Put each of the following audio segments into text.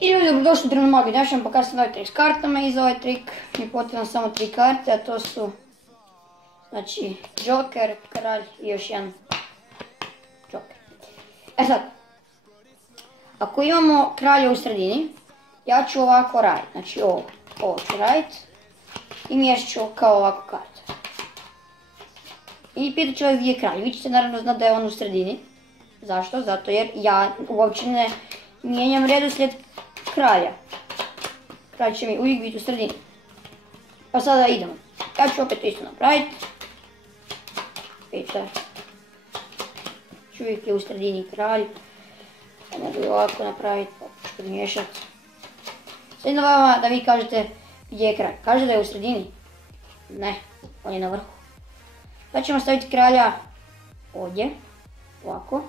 I ljudi, dobrodošli u Drevnu magiju. Ja ću vam pokazati ovaj trik s kartama i za ovaj trik mi je potrebno samo 3 karte, a to su znači Joker, kralj i još jedan Joker. E sad, ako imamo kralja u sredini, ja ću ovako raditi, znači ovo ću raditi i miješat ću kao ovako karte. I pitat ću vas gdje je kralj, vi ćete naravno znati da je on u sredini. Zašto? Zato jer ja uopće ne mijenjam redoslijed kralja. Kralj će mi uvijek biti u sredini. Pa sada idemo. Ja ću opet isto napraviti. Vidite. Uvijek je u sredini kralj. Ne budu ovako napraviti, pa ću podmiješati. Sad na vama da vi kažete gdje je kralj. Kažete da je u sredini? Ne, on je na vrhu. Sad ćemo staviti kralja ovdje, ovako.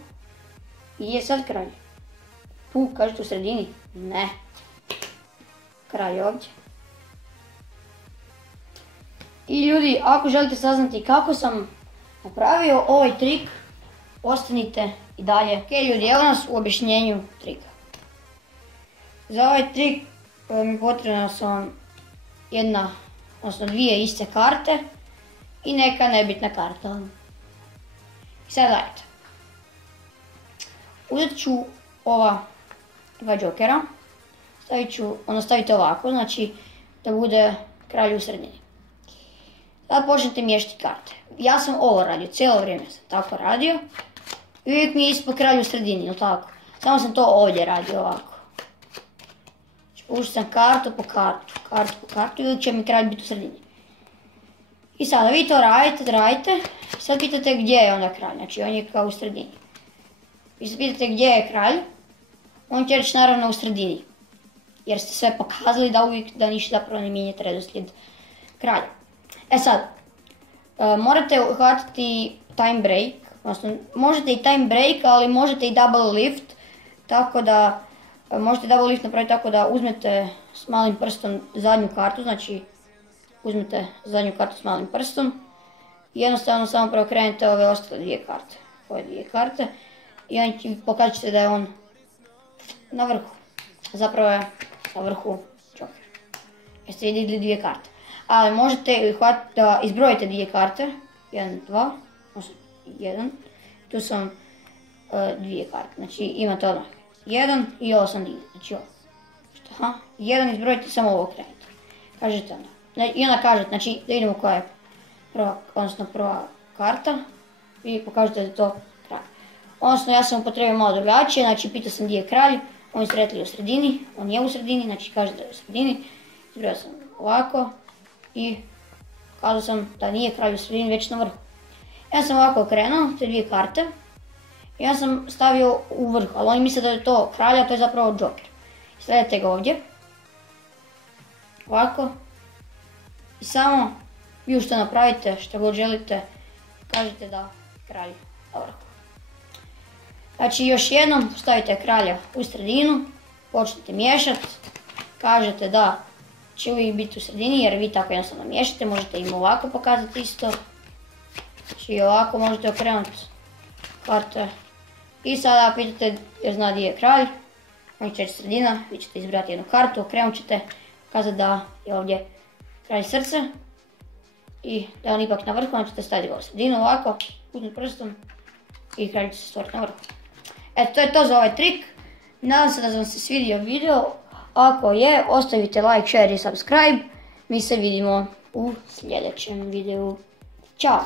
I gdje je sad kralj? Tu, kažete u sredini? Ne. Kralj ovdje. I ljudi, ako želite saznati kako sam napravio ovaj trik, ostanite i dalje. Ok ljudi, evo nas u objašnjenju trika. Za ovaj trik mi potrebno su vam dvije iste karte i neka nebitna karta. I sad gledajte. Uzet ću ova dva Jokera, stavite ovako, znači da bude kralj u sredini. Sada počnete miješati karte. Ja sam ovo radio, cijelo vrijeme sam tako radio. I uvijek mi je ispod kralj u sredini, jel tako? Samo sam to ovdje radio ovako. Ušli sam kartu po kartu i uvijek će mi kralj biti u sredini. I sada vi to radite, sad pitate gdje je onda kralj, znači on je kao u sredini. Vi se pitate gdje je kralj, on će reći naravno u sredini. Jer ste sve pokazali da ništa zapravo ne mijenjate redoslijed kralja. E sad, morate uhvatiti time break, odnosno možete i time break, ali možete i double lift, tako da možete double lift napraviti tako da uzmete s malim prstom zadnju kartu, znači uzmete zadnju kartu s malim prstom i jednostavno samo preokrenete ove ostale dvije karte i pokazat ćete da je on na vrhu. Zapravo je na vrhu Joker. Jeste vidjeli dvije karte. Ali možete da izbrojite dvije karte. 1, 2, 1. Tu su vam dvije karte. Znači imate odmah 1 i ovo sam digli. Znači ovo. 1 izbrojite, samo ovo krenite. Kažete onda. I onda kažete, znači da vidimo koja je prva karta. I pokažete da je to kralj. Odnosno ja sam upotrebio malo drugačije, znači pitao sam gdje je kralj. Oni su rekli u sredini, on je u sredini, znači kaže da je u sredini. Izbrojao sam ovako i kazao sam da nije kralj u sredini, već na vrhu. Ja sam ovako okrenuo te dvije karte i ja sam stavio u vrhu, ali oni misle da je to kralj, a to je zapravo Joker. Sledite ga ovdje, ovako, i samo vi što napravite, što god želite, kažete da kralj na vrhu. Znači još jednom stavite kralja u sredinu, počnete miješati, kažete da će uvijek biti u sredini jer vi tako jednostavno miješate, možete im ovako pokazati isto. Znači ovako možete okrenuti karte i sada pitate jer zna gdje je kralj, on će reći sredina, vi ćete izbrati jednu kartu, okrenut ćete, pokazati da je ovdje kralj srce i da je on ipak na vrhu, onda ćete staviti ga u sredinu ovako, uzmiti prstom i kralj će se stvoriti na vrhu. Eto, to je to za ovaj trik. Nadam se da vam se svidio video. Ako je, ostavite like, share i subscribe. Mi se vidimo u sljedećem videu. Ćao!